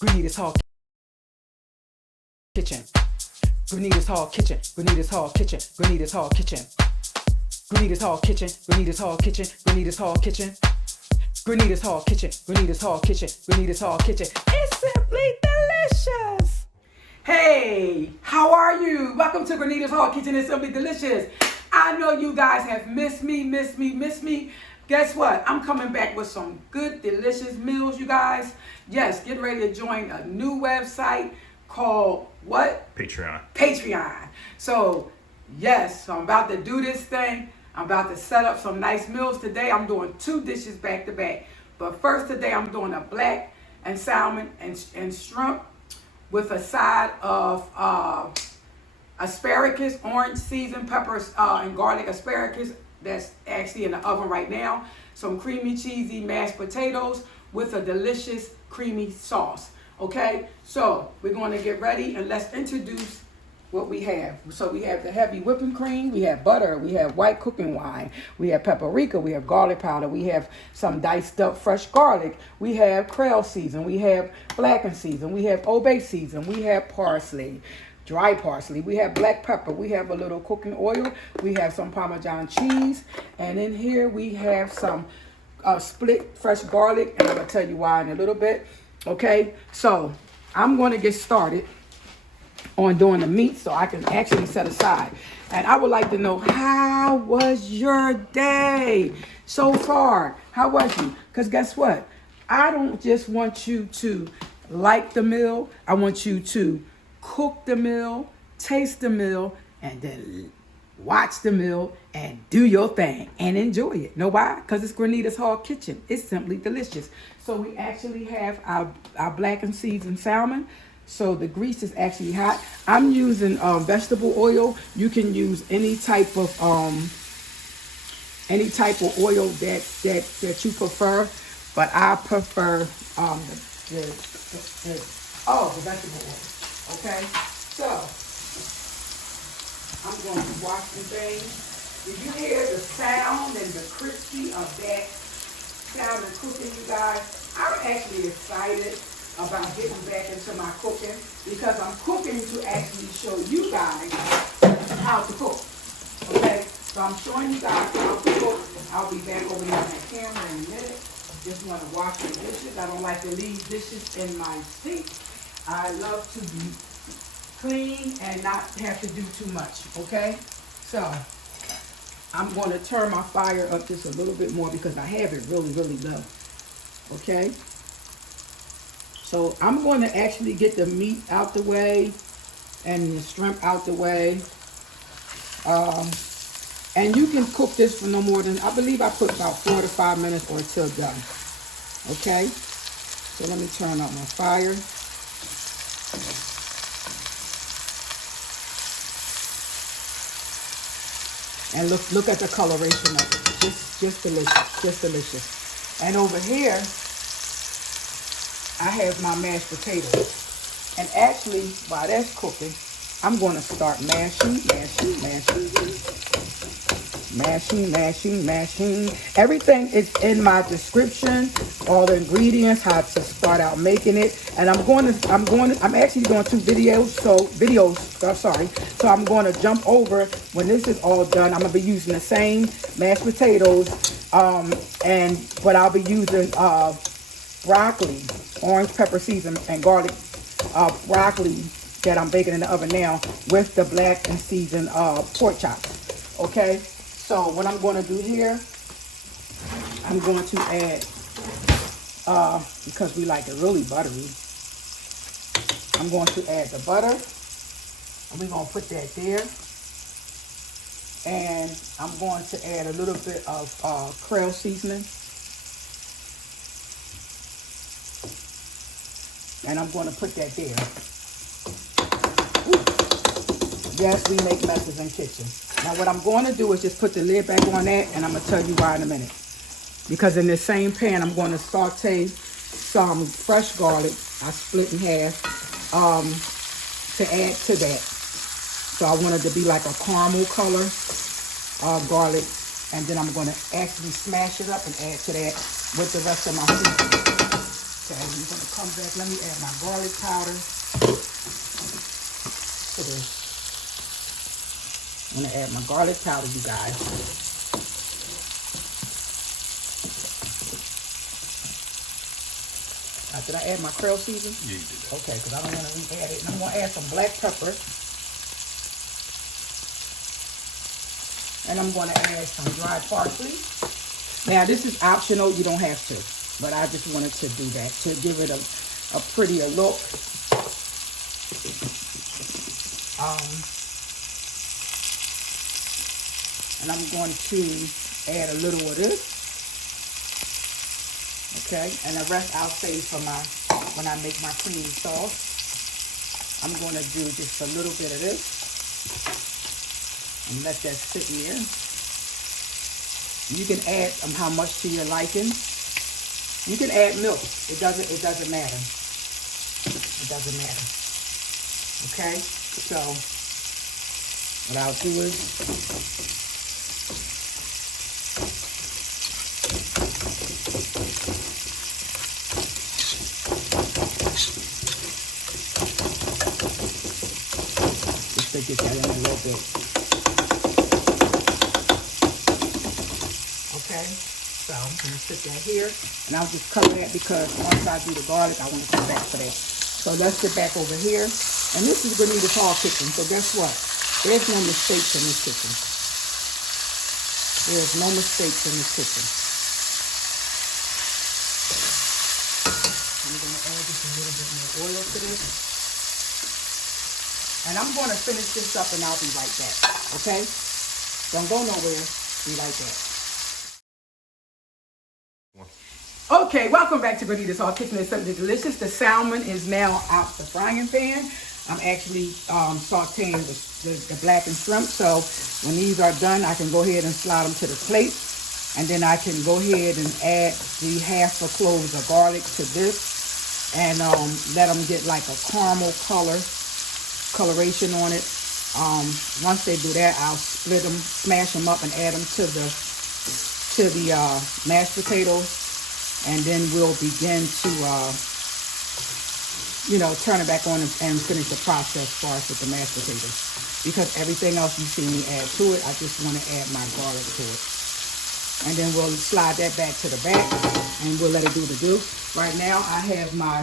Grenita's Hall Kitchen. Grenita's Hall Kitchen. Grenita's Hall Kitchen. Grenita's Hall Kitchen. Grenita's Hall Kitchen. Grenita's Hall Kitchen. Grenita's Hall Kitchen. Grenita's Hall Kitchen. Grenita's Hall Kitchen. Grenita's Hall Kitchen. It's simply delicious. Hey, how are you? Welcome to Grenita's Hall Kitchen. It's simply delicious. I know you guys have missed me. Guess what? I'm coming back with some good, delicious meals, you guys. Yes, get ready to join a new website called what? Patreon. So, yes, so I'm about to do this thing. I'm about to set up some nice meals today. I'm doing 2 dishes back to back. But first today, I'm doing a black and salmon and shrimp with a side of asparagus, orange seasoned peppers and garlic asparagus that's actually in the oven right now. Some creamy cheesy mashed potatoes with a delicious creamy sauce. Okay, so we're going to get ready and let's introduce what we have. So we have the heavy whipping cream, we have butter, we have white cooking wine, we have paprika, we have garlic powder, we have some diced up fresh garlic, we have Creole season, we have Blackened season, we have obay season, we have parsley, dry parsley, we have black pepper, we have a little cooking oil, we have some Parmesan cheese, and in here we have some split fresh garlic, and I'm going to tell you why in a little bit. Okay, so I'm going to get started on doing the meat so I can actually set aside. And I would like to know, how was your day so far? How was you? Because guess what? I don't just want you to like the meal. I want you to cook the meal, taste the meal, and then watch the meal and do your thing and enjoy it. Know why? Because it's Grenita's Hall Kitchen. It's simply delicious. So we actually have our blackened seasoned salmon. So the grease is actually hot. I'm using vegetable oil. You can use any type of oil that you prefer, but I prefer the vegetable oil. Okay, so I'm going to wash the thing. Did you hear the sound and the crispy of that salmon cooking, you guys? I'm actually excited about getting back into my cooking because I'm cooking to actually show you guys how to cook. Okay, so I'm showing you guys how to cook. I'll be back over here on that camera in a minute. Just want to wash the dishes. I don't like to leave dishes in my sink. I love to be clean and not have to do too much. Okay, so I'm going to turn my fire up just a little bit more because I have it really low. Okay, so I'm going to actually get the meat out the way and the shrimp out the way. And you can cook this for no more than, I believe I put about 4 to 5 minutes or till done. Okay, so let me turn up my fire. And look at the coloration of it. Just delicious. And over here, I have my mashed potatoes. And actually, while that's cooking, I'm going to start mashing. Everything is in my description, all the ingredients, how to start out making it. And I'm actually doing 2 videos, so I'm going to jump over when this is all done. I'm going to be using the same mashed potatoes, but I'll be using broccoli, orange pepper season, and garlic broccoli that I'm baking in the oven now with the black and seasoned pork chops. Okay, so what I'm going to do here, I'm going to add, because we like it really buttery, I'm going to add the butter, and we're going to put that there. And I'm going to add a little bit of Creole seasoning. And I'm going to put that there. Ooh. Yes, we make messes in kitchen. Now what I'm going to do is just put the lid back on that, and I'm going to tell you why in a minute. Because in this same pan, I'm going to saute some fresh garlic. I split in half to add to that. So I want it to be like a caramel color garlic. And then I'm going to actually smash it up and add to that with the rest of my seasoning. Okay, I'm going to come back. Let me add my garlic powder to this. I'm going to add my garlic powder, you guys. Did I add my Creole season? Yeah, you did that. Okay, because I don't want to re-add it. And I'm going to add some black pepper. And I'm going to add some dried parsley. Now, this is optional. You don't have to. But I just wanted to do that to give it a prettier look. And I'm going to add a little of this. Okay, and the rest I'll save for when I make my creamy sauce. I'm going to do just a little bit of this and let that sit here. You can add how much to your liking. You can add milk. It doesn't matter. It doesn't matter. Okay, so what I'll do is just to get that in a little bit. Okay, so I'm going to put that here, and I'll just cover that because once I do the garlic, I want to come back for that. So let's get back over here, and this is Grenita's Hall Kitchen. So guess what? There's no mistakes in this kitchen. There's no mistakes in this kitchen. I'm going to add just a little bit more oil to this. And I'm going to finish this up and I'll be right back. Okay? Don't go nowhere. Be right back. Okay, welcome back to Grenita's Hall Kitchen. It's something delicious. The salmon is now out the frying pan. I'm actually sauteing the blackened shrimp. So when these are done, I can go ahead and slide them to the plate. And then I can go ahead and add the half a cloves of garlic to this. And let them get like a caramel coloration on it. Once they do that, I'll split them, smash them up, and add them to the mashed potatoes. And then we'll begin to, turn it back on and finish the process for us with the mashed potatoes. Because everything else you see me add to it, I just want to add my garlic to it. And then we'll slide that back to the back, and we'll let it do the do. Right now, I have my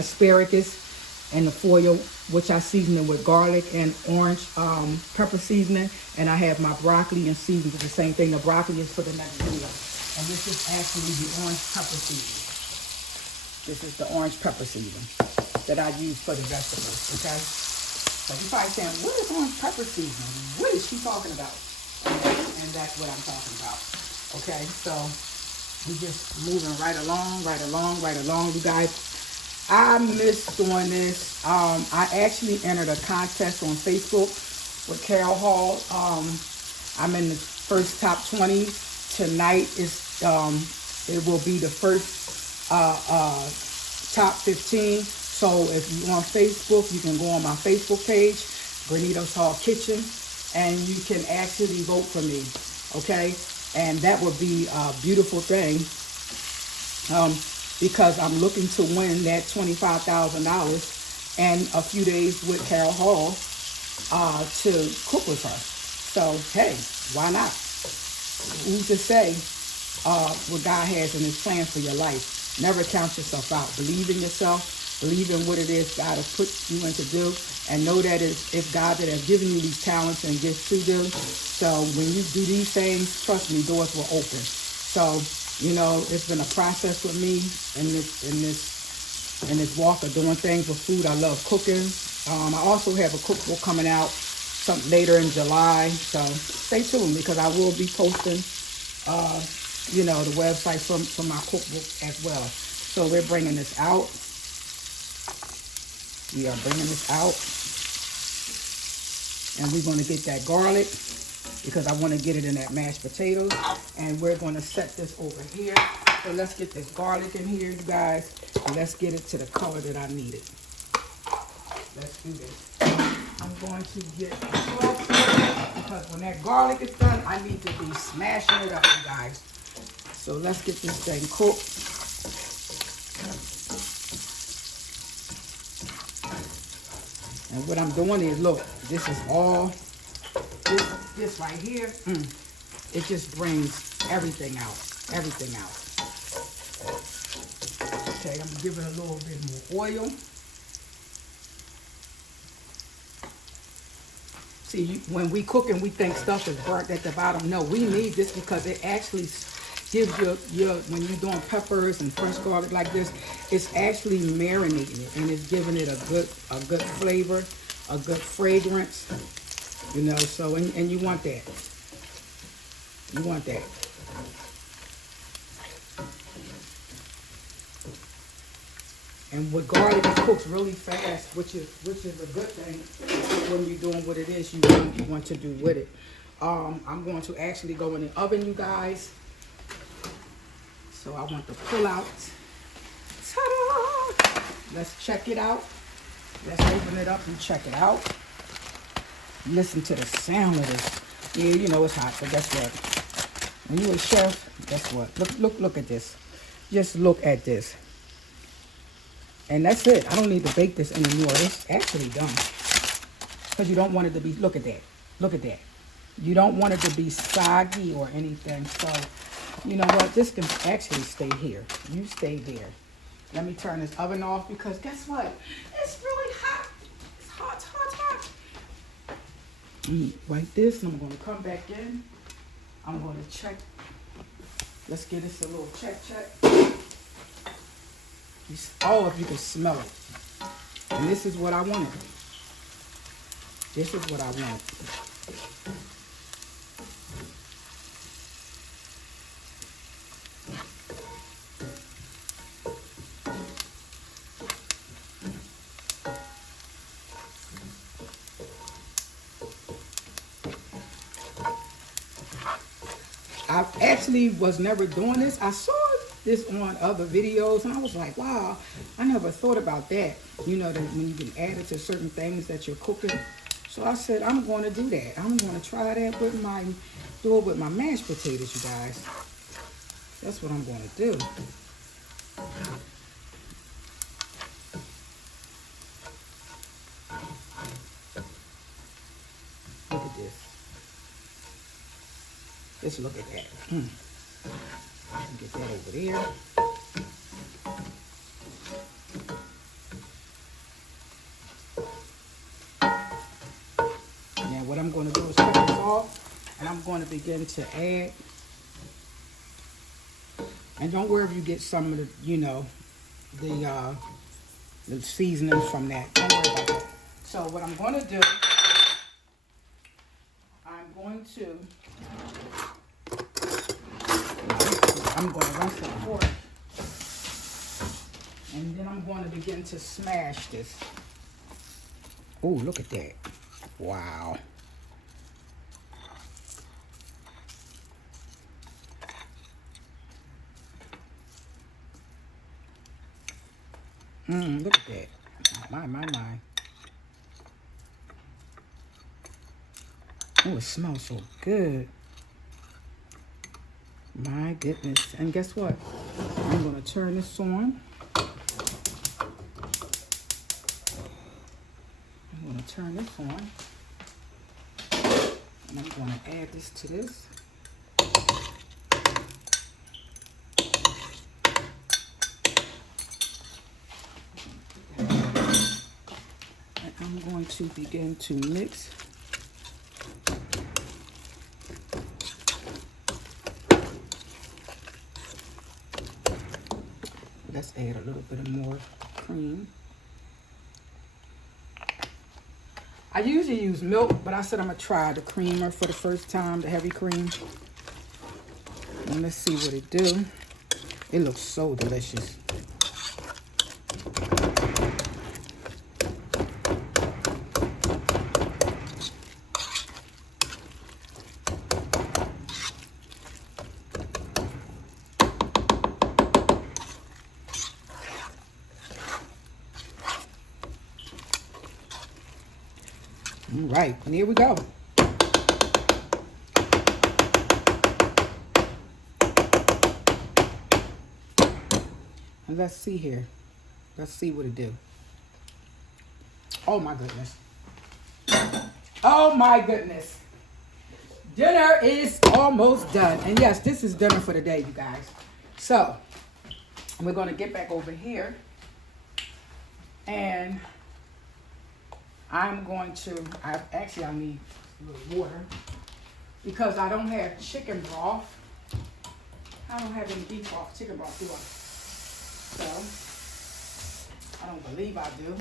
asparagus and the foil, which I season with garlic and orange pepper seasoning. And I have my broccoli and seasoned with the same thing. The broccoli is for the next video. And this is actually the orange pepper seasoning. This is the orange pepper seasoning that I use for the vegetables, okay? So you're probably saying, what is orange pepper seasoning? What is she talking about? And that's what I'm talking about, okay? So we're just moving right along, you guys. I missed doing this. I actually entered a contest on Facebook with Carol Hall. I'm in the first top 20. Tonight is it will be the first top 15. So if you're on Facebook, you can go on my Facebook page, Grenita's Hall Kitchen, and you can actually vote for me, okay? And that would be a beautiful thing because I'm looking to win that $25,000 and a few days with Carol Hall to cook with her. So, hey, why not? Who's to say what God has in his plan for your life? Never count yourself out. Believe in yourself. Believe in what it is God has put you in to do. And know that it's God that has given you these talents and gifts to do. So when you do these things, trust me, doors will open. So, it's been a process with me in this walk of doing things with food. I love cooking. I also have a cookbook coming out later in July, so stay tuned because I will be posting, the website from my cookbook as well. So we're bringing this out. We are bringing this out, and we're going to get that garlic because I want to get it in that mashed potatoes, and we're going to set this over here. So let's get this garlic in here, you guys, and let's get it to the color that I need it. Let's do this. I'm going to get salt because when that garlic is done, I need to be smashing it up, you guys. So let's get this thing cooked. And what I'm doing is, look, this is all, this right here, it just brings everything out, everything out. Okay, I'm gonna give it a little bit more oil. See, when we cooking, we think stuff is burnt at the bottom. No, we need this because it actually gives your when you're doing peppers and fresh garlic like this, it's actually marinating it and it's giving it a good flavor, a good fragrance. You know, so and you want that. You want that. And with garlic, it cooks really fast, which is a good thing when you're doing what it is you want to do with it. I'm going to actually go in the oven, you guys. So I want to pull out. Ta-da! Let's check it out. Let's open it up and check it out. Listen to the sound of this. Yeah, you know it's hot, but guess what? When you're a chef, guess what? Look at this. Just look at this. And that's it. I don't need to bake this anymore. It's actually done. Because you don't want it to be, look at that. Look at that. You don't want it to be soggy or anything. So, you know what? This can actually stay here. You stay there. Let me turn this oven off because guess what? It's really hot. It's hot, hot, hot. Like this. I'm going to come back in. I'm going to check. Let's give this a little check. Oh, if you can smell it. And this is what I wanted. This is what I wanted. I actually was never doing this. I saw this on other videos and I was like, wow, I never thought about that. You know, that when you can add it to certain things that you're cooking. So I said, I'm going to do that. I'm going to try that with do it with my mashed potatoes, you guys. That's what I'm going to do. Look at this. Just look at that. Get that over there. Now what I'm going to do is cut this off and I'm going to begin to add. And don't worry if you get some of the, you know, the seasoning from that. Don't worry about that. So what I'm going to do, I'm going to rinse the fork. And then I'm going to begin to smash this. Oh, look at that. Wow. Look at that. My. Oh, it smells so good. My goodness. And guess what? I'm going to turn this on. I'm going to turn this on. And I'm going to add this to this. And I'm going to begin to mix. Let's add a little bit more cream. I usually use milk, but I said I'm going to try the creamer for the first time, the heavy cream. And let's see what it do. It looks so delicious. All right, and here we go. And let's see here. Let's see what it do. Oh my goodness. Oh my goodness. Dinner is almost done. And yes, this is dinner for the day, you guys. So, we're going to get back over here. And I'm going to, I need a little water. Because I don't have chicken broth. I don't have any beef broth, chicken broth, do I? So, I don't believe I do.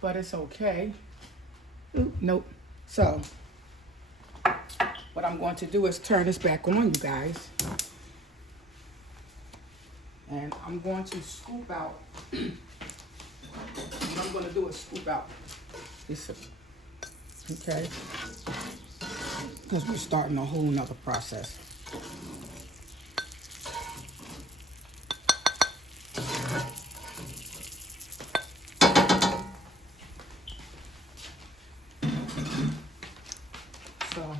But it's okay. Ooh, nope. So, what I'm going to do is turn this back on, you guys. And I'm going to scoop out. What I'm going to do is scoop out this. Okay. Because we're starting a whole nother process. So,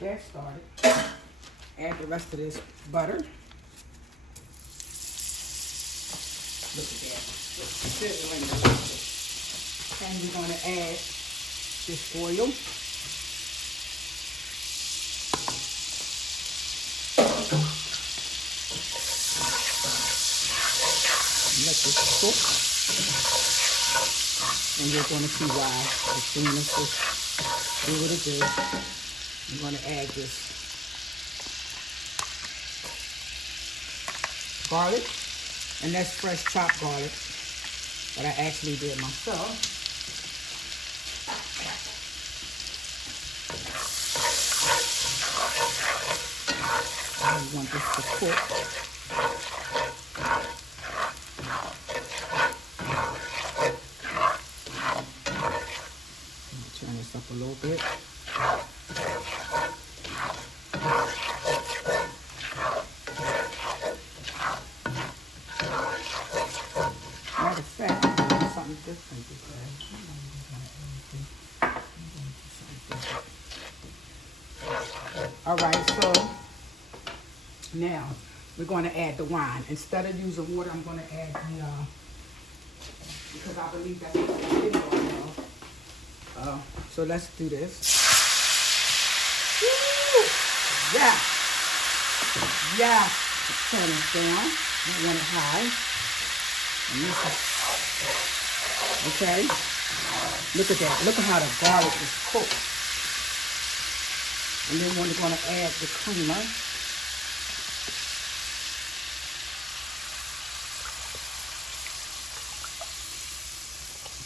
that started. Add the rest of this butter. Look at that. And we're going to add this oil. Let this cook. And you're going to see why as soon as this do what it do. I'm going to add this garlic. And that's fresh chopped garlic that I actually did myself. I want this to cook. Turn this up a little bit. Matter of fact, I'm going to do something different today. All right, so now we're going to add the wine. Instead of using water, I'm going to add the, because I believe that's what I'm getting right now. So let's do this. Woo! Yeah. Yeah. Turn it down. You want it high. Okay. Look at that. Look at how the garlic is cooked. And then we're going to add the creamer.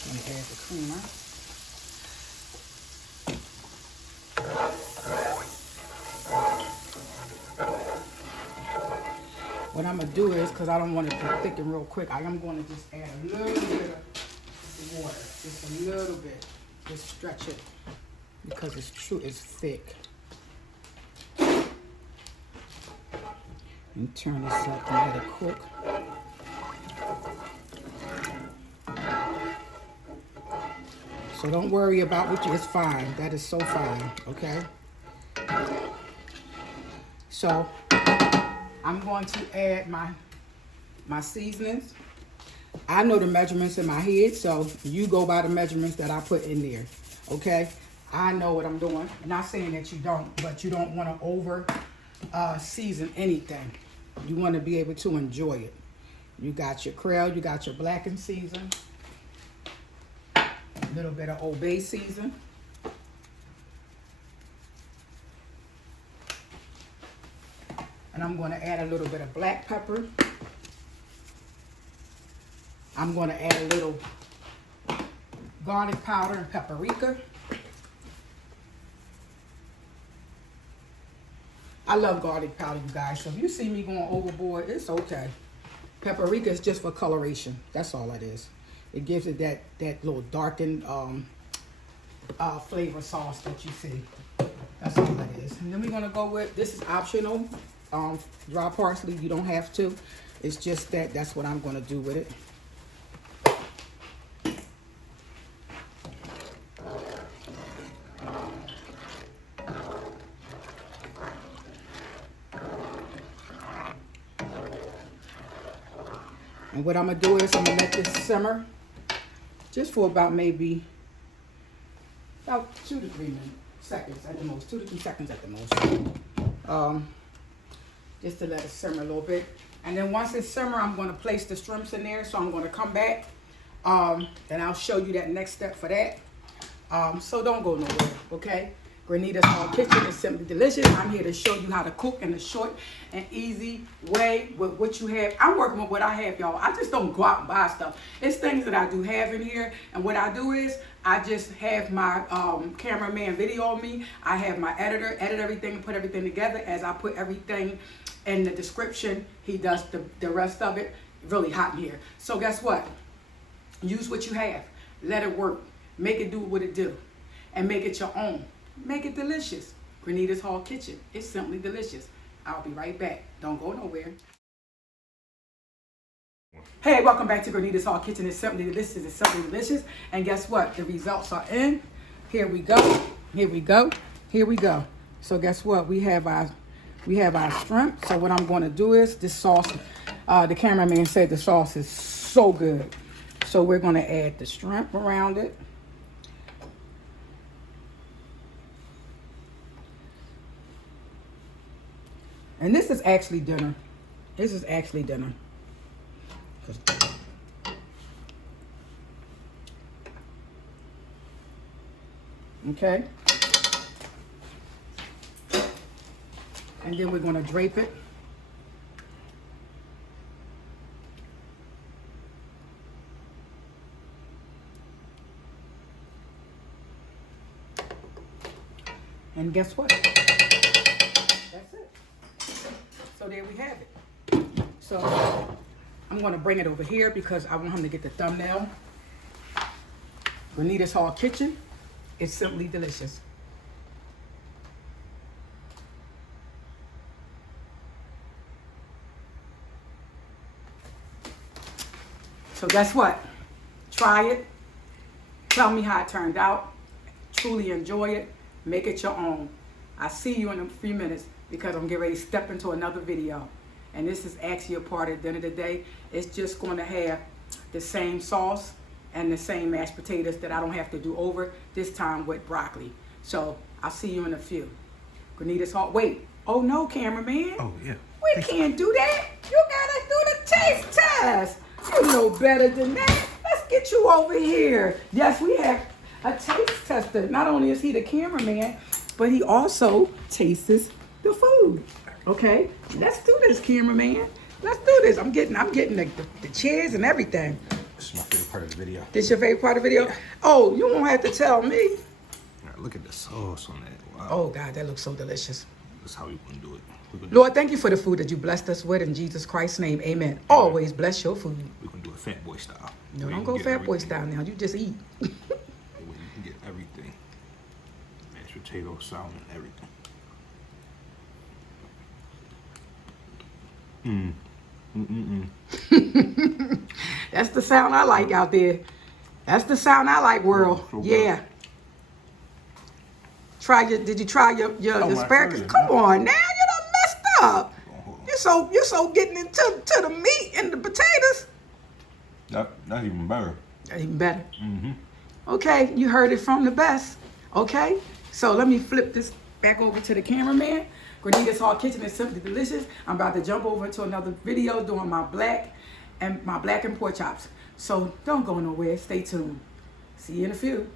I'm going to add the creamer. What I'm going to do is, because I don't want it to thicken real quick, I am going to just add a little bit of water. Just a little bit. Just stretch it. Because it's true, it's thick. And turn this up and let it cook. So don't worry about what it's fine. That is so fine, okay? So I'm going to add my seasonings. I know the measurements in my head, so you go by the measurements that I put in there, okay? I know what I'm doing. I'm not saying that you don't, but you don't want to over season anything. You want to be able to enjoy it. You got your Creole, you got your Blackened season, a little bit of Obay season. And I'm going to add a little bit of black pepper. I'm going to add a little garlic powder and paprika. I love garlic powder, you guys. So if you see me going overboard, it's okay. Paprika is just for coloration. That's all it is. It gives it that little darkened flavor sauce that you see. That's all it is. And then we're going to go with, this is optional. Dry parsley, you don't have to. It's just that's what I'm going to do with it. And what I'm going to do is I'm going to let this simmer just for about maybe about 2 to 3 seconds at the most. 2 to 3 seconds at the most. Just to let it simmer a little bit. And then once it's simmer, I'm going to place the shrimps in there. So I'm going to come back. And I'll show you that next step for that. So don't go nowhere, okay? Grenita's Home Kitchen is simply delicious. I'm here to show you how to cook in a short and easy way with what you have. I'm working with what I have, y'all. I just don't go out and buy stuff. It's things that I do have in here. And what I do is I just have my cameraman video me. I have my editor edit everything and put everything together. As I put everything in the description, he does the rest of it. Really hot in here. So guess what? Use what you have. Let it work. Make it do what it do. And make it your own. Make it delicious. Grenita's Hall Kitchen. It's simply delicious. I'll be right back. Don't go nowhere. Hey, welcome back to Grenita's Hall Kitchen. It's simply delicious. It's simply delicious. And guess what? The results are in. Here we go. Here we go. Here we go. So guess what? We have our shrimp. So what I'm going to do is this sauce. The cameraman said the sauce is so good. So we're going to add the shrimp around it. And this is actually dinner. This is actually dinner. Okay. And then we're going to drape it. And guess what? That's it. So there we have it. So I'm going to bring it over here because I want him to get the thumbnail. Grenita's Hall Kitchen. It's simply delicious. So guess what? Try it. Tell me how it turned out. Truly enjoy it. Make it your own. I'll see you in a few minutes because I'm getting ready to step into another video. And this is actually a part at the end of the day. It's just going to have the same sauce and the same mashed potatoes that I don't have to do over, this time with broccoli. So I'll see you in a few. Grenita's Hall. Wait. Oh no, cameraman. Oh yeah. We can't do that. You gotta do the taste test. You know better than that. Let's get you over here. Yes, we have a taste tester. Not only is he the cameraman, but he also tastes the food. Okay, let's do this, cameraman. Let's do this. I'm getting the chairs and everything. This is my favorite part of the video. This your favorite part of the video? Oh, you won't have to tell me. All right, look at the sauce on that. Wow. Oh God, that looks so delicious. That's how we want to do it. Lord, thank you for the food that you blessed us with. In Jesus Christ's name, amen. Always bless your food. We're going to do it fat boy style. No, don't go fat boy style now. You just eat. You can get everything. Mashed potato, salmon, everything. That's the sound I like out there. That's the sound I like, world. So yeah. Did you try your asparagus? Come on now, you done messed up. You're so getting into the meat and the potatoes. That's even better. That's even better. Okay, you heard it from the best. Okay, so let me flip this back over to the cameraman. Grenita's Hall Kitchen is simply delicious. I'm about to jump over into another video doing my blackened pork chops. So don't go nowhere. Stay tuned. See you in a few.